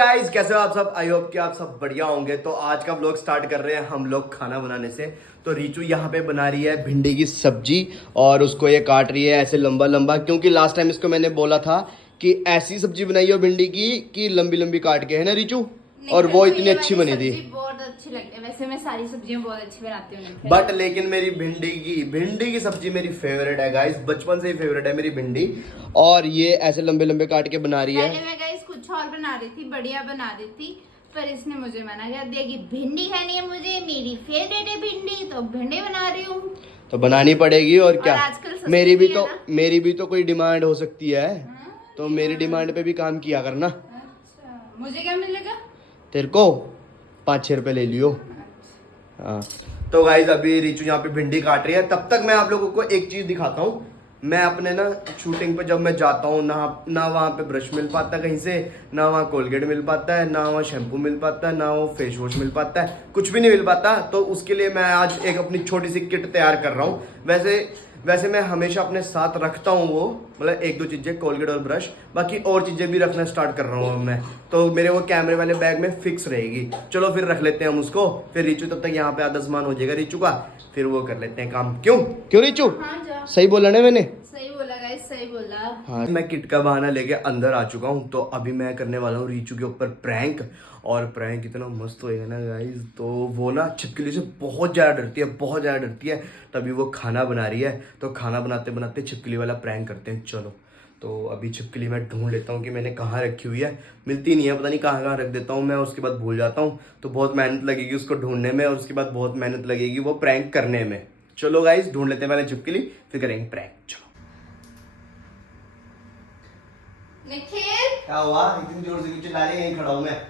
Guys, कैसे हो आप सब। आई होप कि आप सब बढ़िया होंगे। तो आज का व्लॉग स्टार्ट कर रहे हैं हम लोग खाना बनाने से। तो रीचू यहाँ पे बना रही है भिंडी की सब्जी और उसको ये काट रही है ऐसे लंबा लंबा, क्योंकि लास्ट टाइम इसको मैंने बोला था कि ऐसी सब्जी बनाई हो भिंडी की कि लंबी लंबी काट के, है ना रीचू। और वो इतनी अच्छी बनी थी। बहुत अच्छी लगती है। वैसे मैं सारी सब्जियां बहुत अच्छी बनाती हूँ, बट लेकिन मेरी भिंडी की सब्जी मेरी फेवरेट है गाइस, बचपन से ही फेवरेट है मेरी भिंडी। और ये ऐसे लंबे लंबे काट के बना रही है। पहले मैं गाइस कुछ और बना रही थी, बढ़िया बना रही थी, पर इसने मुझे मना कर दिया कि भिंडी खानी है मुझे, मेरी फेवरेट है भिंडी, तो भिंडी बना रही हूँ। तो बनानी पड़ेगी और क्या। आजकल सस्ती मेरी भी तो कोई डिमांड हो सकती है। तो मेरी डिमांड पे भी काम किया करना। अच्छा, मुझे क्या मिलेगा? तेरे को 5-6 रुपए ले लियो। हाँ, तो गाइज अभी रीचू यहाँ पे भिंडी काट रही है। तब तक मैं आप लोगों को एक चीज दिखाता हूँ। मैं अपने ना शूटिंग पे जब मैं जाता हूँ ना वहाँ पे ब्रश मिल पाता है कहीं से, ना वहाँ कोलगेट मिल पाता है, ना वहाँ शैम्पू मिल पाता है, ना वो फेस वॉश मिल पाता है, कुछ भी नहीं मिल पाता। तो उसके लिए मैं आज एक अपनी छोटी सी किट तैयार कर रहा हूँ। वैसे मैं हमेशा अपने साथ रखता हूँ वो, मतलब 1-2 चीजें, कोलगेट और ब्रश, बाकी और चीजें भी रखना स्टार्ट कर रहा हूँ मैं। तो मेरे वो कैमरे वाले बैग में फिक्स रहेगी। चलो फिर रख लेते हैं हम उसको। फिर रीचू तब तक यहाँ पे आधा सामान हो जाएगा रीचू का, फिर वो कर लेते हैं काम। क्यों रीचू? हाँ, सही बोला ना मैंने? सही बोला गाइस, सही बोला। हाँ, मैं किट का बहाना लेके अंदर आ चुका हूँ। तो अभी मैं करने वाला हूँ रीचू के ऊपर प्रैंक। और प्रैंक इतना मस्त होएगा ना गाइस। तो वो ना छिपकली से बहुत ज़्यादा डरती है, बहुत ज़्यादा डरती है। तभी वो खाना बना रही है। तो खाना बनाते बनाते छिपकली वाला प्रैंक करते हैं। चलो, तो अभी छिपकली मैं ढूंढ लेता हूँ कि मैंने कहाँ रखी हुई है। मिलती नहीं है, पता नहीं कहाँ कहाँ रख देता हूँ मैं, उसके बाद भूल जाता हूँ। तो बहुत मेहनत लगेगी उसको ढूंढने में, और उसके बाद बहुत मेहनत लगेगी वो प्रैंक करने में। चलो गाइस, ढूंढ लेते हैं पहले छिपकली, फिर करेंगे प्रैंक। चलो। निखिल, क्या हुआ? इतनी जोर से चिल्ला रही है? यहीं खड़ा हूँ मैं।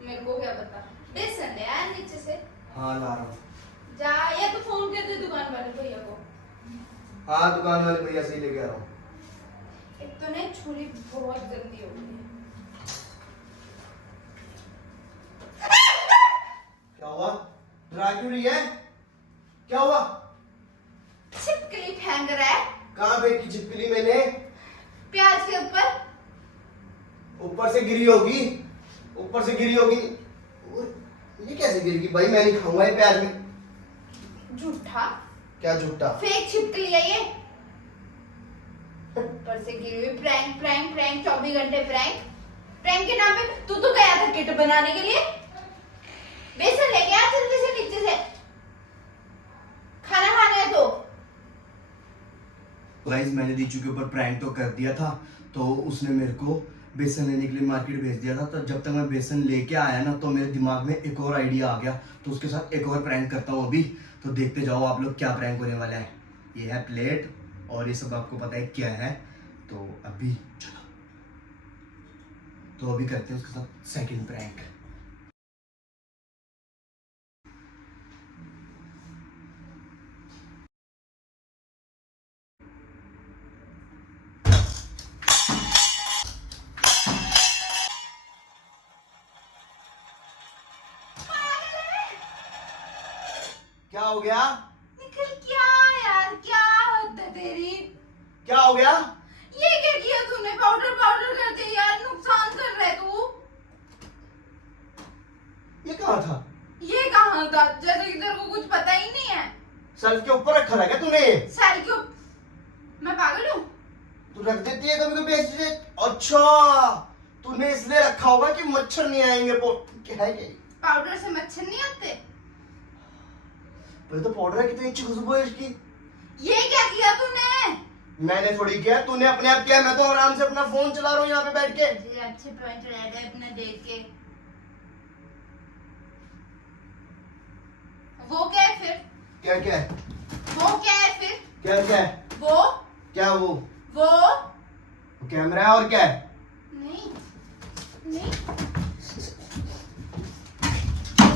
मेरे को क्या पता। बेसन ले आया नीचे से। हाँ, ला रहा हूँ। जा, या तो फोन कर दे दुकान वाले भैया को। हाँ, दुकान वाले भैया से ही लेके आ रहा हूँ। एक तो ना छुरी बहुत जल्दी हो गई है। क्या हुआ? डरा क्यों रही है? क्या हुआ? छिपकली फेंक रहा है। कहाँ फेंकी छिपकली मैंने? प्याज के ऊपर। ऊपर से गिरी होगी, ऊपर से गिरी होगी। ये कैसे गिर गई भाई? मैं नहीं खाऊंगा ये प्याज में। झूठा। क्या झूठा? फेक छिपकली है ये। ऊपर से गिरी हुई। प्रैंक प्रैंक प्रैंक, 24 घंटे प्रैंक। प्रैंक के नाम पे तू तो गया था किट बनाने के लिए। बेसन लेके आ जल्दी से नीचे से, खाना खाना है तो। गाइस, मैंने रीचू के ऊपर प्रैंक तो कर दिया था। तो उसने मेरे को बेसन लेने के लिए मार्केट भेज दिया था। तो जब तक मैं बेसन लेके आया ना, तो मेरे दिमाग में एक और आइडिया आ गया। तो उसके साथ एक और प्रैंक करता हूँ अभी। तो देखते जाओ आप लोग क्या प्रैंक होने वाला है। ये है प्लेट, और ये सब आपको पता है क्या है। तो अभी चलो, तो अभी करते हैं उसके साथ सेकंड प्रैंक। क्या हो गया? निखिल, क्या यार, क्या हद है तेरी। क्या हो गया? ये क्या किया तूने? पाउडर पाउडर कर दे यार, नुकसान कर रहा है तू। ये कहाँ था? ये कहाँ था? जैसे कि तेरे को कुछ पता ही नहीं है। सेल्फ के ऊपर रखा था क्या तूने? सेल क्यों? मैं पागल हूँ? तू रख देती है कभी कभी ऐसे। अच्छा, तूने इसलिए रखा होगा कि मच्छर नहीं आएंगे। क्या है ये? पाउडर से मच्छर नहीं आते। पहले तो पाउडर है, कितनी अच्छी खुशबू है इसकी। ये क्या किया तूने? मैंने थोड़ी किया, तूने अपने आप किया। मैं तो आराम से अपना फोन चला रहा हूँ यहाँ पे बैठ के। मुझे अच्छे पॉइंट रह गए अपने देख के। वो क्या है फिर? क्या क्या है? वो क्या है फिर? क्या क्या है? वो क्या वो? वो कैमरा है, और क्या है? नहीं नहीं।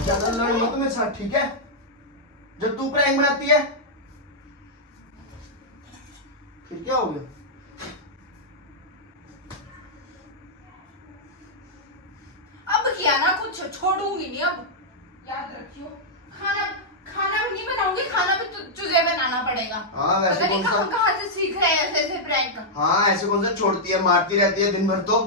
ज्यादा लड़ मत मेरे साथ, ठीक है? जब तू प्रैंक बनाती है फिर क्या हो गया? अब किया ना कुछ, छोड़ूंगी नहीं अब, याद रखियो। खाना खाना भी नहीं बनाऊंगी, खाना भी तुझे बनाना पड़ेगा। हाँ, वैसे पता नहीं कौन सा? कहाँ से सीख रहे हैं ऐसे ऐसे प्रैंक। हाँ, ऐसे कौन सा छोड़ती है, मारती रहती है दिन भर। तो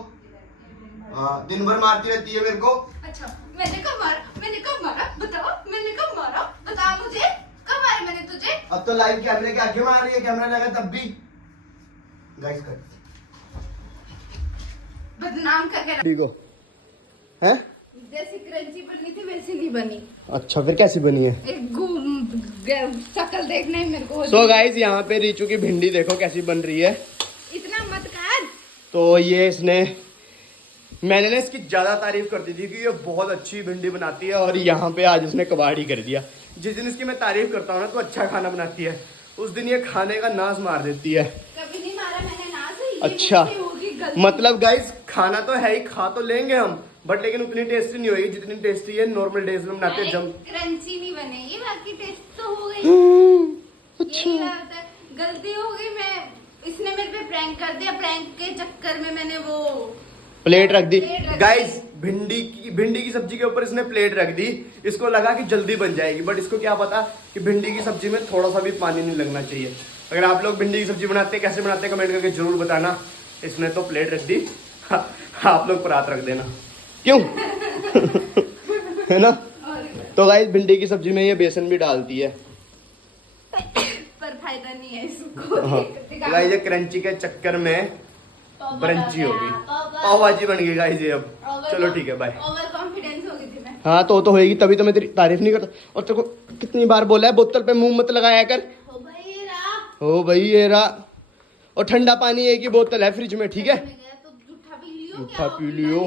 हाँ, दिन भर मारती रहती है मेरे को। अच्छा, मैंने कब मारा बताओ, मैंने कब मारा बता मुझे, कब मारा मैंने तुझे? अब तो लाइव कैमरे के आगे मार रही है, कैमरा लगा तब भी। गाइस कर बदनाम करके ठीक हो हैं? जैसी क्रंची बननी थी वैसी नहीं बनी। अच्छा फिर कैसी बनी है? एक शक्ल देखना है मेरे को। सो गाइस यहाँ पे रीचू की भिंडी देखो कैसी बन रही है। इतना मत कर। तो ये इसने, मैंने ना इसकी ज्यादा तारीफ कर दी थी कि ये बहुत अच्छी भिंडी बनाती है, और यहाँ पे आज इसने कबाड़ी कर दिया। जिस दिन इसकी मैं तारीफ करता हूँ ना तो अच्छा खाना बनाती है, उस दिन ये खाने का नाश मार देती है। कभी नहीं मारा मैंने नाश। ये अच्छा होगी गलती। मतलब गाइस खाना तो है ही, खा तो लेंगे हम, बट लेकिन उतनी टेस्टी नहीं होगी जितनी टेस्टी है नॉर्मल डेज में बनाते हैं। जब क्रंची नहीं बनेगी, बाकी टेस्ट तो हो गई। यही बात है, गलती हो गई। इसने मेरे पे प्रैंक कर दिया, प्रैंक के चक्कर में मैंने वो प्लेट रख दी। प्लेट रख गाइस भिंडी की सब्जी के ऊपर इसने प्लेट रख दी। इसको लगा कि जल्दी बन जाएगी, बट इसको क्या पता कि भिंडी की सब्जी में थोड़ा सा भी पानी नहीं लगना चाहिए। अगर आप लोग भिंडी की सब्जी बनाते हैं, कैसे बनाते हैं, कमेंट करके जरूर बताना। इसने तो प्लेट रख दी, आप लोग परात रख देना, क्यों? है ना? तो गाइस भिंडी की सब्जी में ये बेसन भी डालती है, पर फायदा नहीं है इसको। हाँ। गाइस ये क्रंची के चक्कर में ब्रंची होगी, पाव भाजी बन गई गाइस ये। अब चलो ठीक है, बाय। ओवर कॉन्फिडेंस हो गई थी मैं। हाँ तो होएगी, तभी तो मैं तेरी तारीफ नहीं करता। और तेरे को कितनी बार बोला है बोतल पे मुंह मत लगाया कर। हो भाई ये रहा। और ठंडा पानी एक ही बोतल है फ्रिज में, ठीक है? तो जूठा पी लियो। जूठा पी लियो।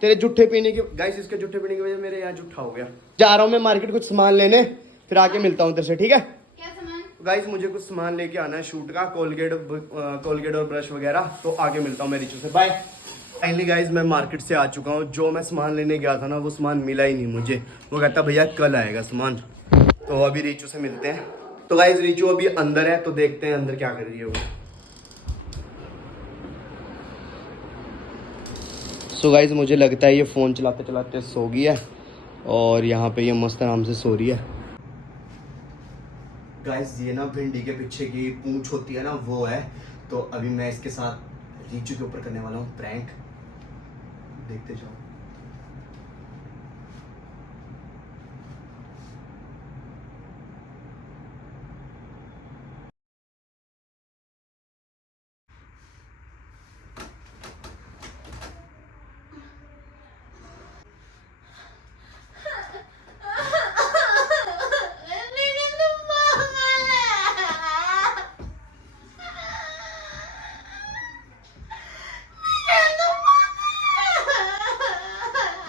तेरे जूठे पीने की, गाइस इसके जूठे पीने की वजह मेरे यहाँ जूठा हो गया। जा रहा हूँ मैं मार्केट कुछ सामान लेने, फिर आके मिलता हूँ तेरे से, ठीक है? क्या सामान? गाइस मुझे कुछ सामान लेके आना है शूट का, कोलगेट और ब्रश वगैरह। तो आगे मिलता हूँ मैं रिचू से, बाय। फाइनली गाइस मैं मार्केट से आ चुका हूँ। जो मैं सामान लेने गया था ना वो सामान मिला ही नहीं मुझे। वो कहता भैया कल आएगा सामान। तो अभी रिचू से मिलते हैं। तो गाइस रिचू अभी अंदर है, तो देखते हैं अंदर क्या कर रही है वो। सो गाइस मुझे लगता है ये फ़ोन चलाते चलाते सो गई है, और यहाँ पे ये मस्त आराम से सो रही है। गाइस ये ना भिंडी के पीछे की पूंछ होती है ना, वो है। तो अभी मैं इसके साथ रीचू के ऊपर करने वाला हूँ प्रैंक, देखते जाओ।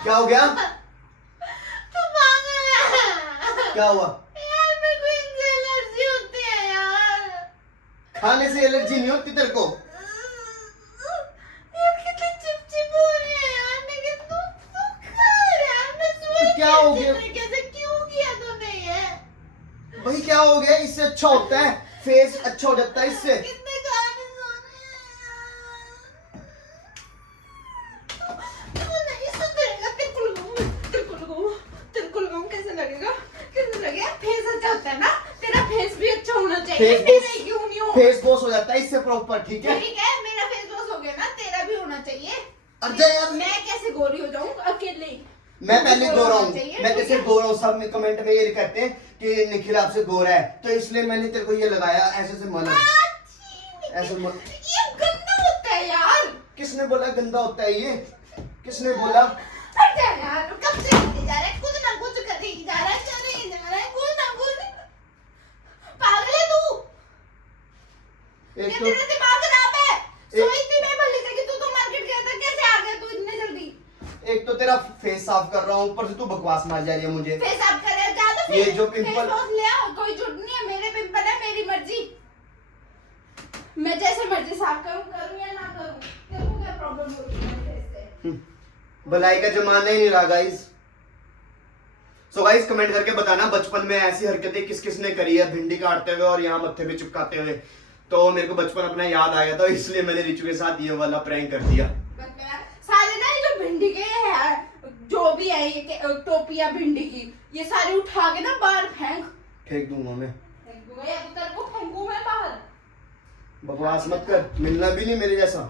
क्या हो गया? तू पागल है। क्या हुआ? यार मेरे को इनसे एलर्जी होती है यार। खाने से एलर्जी नहीं होती तेरे को? यार कितनी चिपचिप हो रही है यार, लेकिन तू खा यार। मैं सुबह क्या हो गया? कैसे क्यों किया तूने ये? भाई क्या हो गया? इससे अच्छा होता है, फेस अच्छा हो जाता है इससे। कितने गाने सुने हैं। तू नहीं सुधरेगा। तेरे को लगाऊं कैसे लगेगा? कैसे लगेगा? फेस अच्छा होता है ना, तेरा फेस भी अच्छा होना चाहिए। मेरा क्यों नहीं हो? फेस वॉश हो जाता है इससे प्रॉपर, ठीक है? ठीक है, मेरा फेस वॉश हो गया ना, तेरा भी होना चाहिए। अरे यार मैं कैसे गोरी हो जाऊं अकेले? मैं पहले गोरा हूँ, चाहिए, मैं ठीक कैसे है? गोरा हूँ। सब में कमेंट में ये कहते हैं कि निखिल आपसे गोरा है, तो इसलिए मैंने तेरे को ये लगाया ऐसे से मना। ऐसे ये गंदा होता है यार। किसने बोला गंदा होता है ये? किसने बोला? हट जा यार, कब से करके जा रहा है, कुछ ना कुछ करके ही जा रहा है, चले ही जा रहा है, कुछ ना कुछ। पागल है तू? एक ये तो तेरा दिमाग खराब है। सोई थी मैं भली से कि तू मार्केट गया था, कैसे आ गया तू इतने जल्दी? एक तो तेरा फेस साफ कर रहा हूँ, ऊपर से तू बकवास मार जा रही है मुझे। फेस साफ कर रहा जा तो ये फेस- जो फेस पिंपल- वॉश ले आओ, कोई झूठ नहीं है। मेरे पिंपल है, मेरी मर्जी। मैं जैसे मर्जी साफ करूं या ना करूं, तेरे को क्या प्रॉब्लम हो रही है फेस से? भलाई का जमाना ही नहीं रहा गाइस। सो गाइस कमेंट करके बताना बचपन में ऐसी हरकतें किस किस ने करी है, भिंडी काटते हुए और यहाँ मत्थे पे चिपकाते हुए। तो मेरे को बचपन अपना याद आ गया था, इसलिए मैंने रिचू के साथ ये वाला प्रैंक कर दिया। सारे ना ये जो भिंडी के है, जो भी है ये टोपिया भिंडी की, ये सारी उठा के ना बाहर फेंक दूंगा मैं। फेंकूंगा या तो तेरे को फेंकू मैं बाहर। बकवास मत कर, मिलना भी नहीं मेरे जैसा।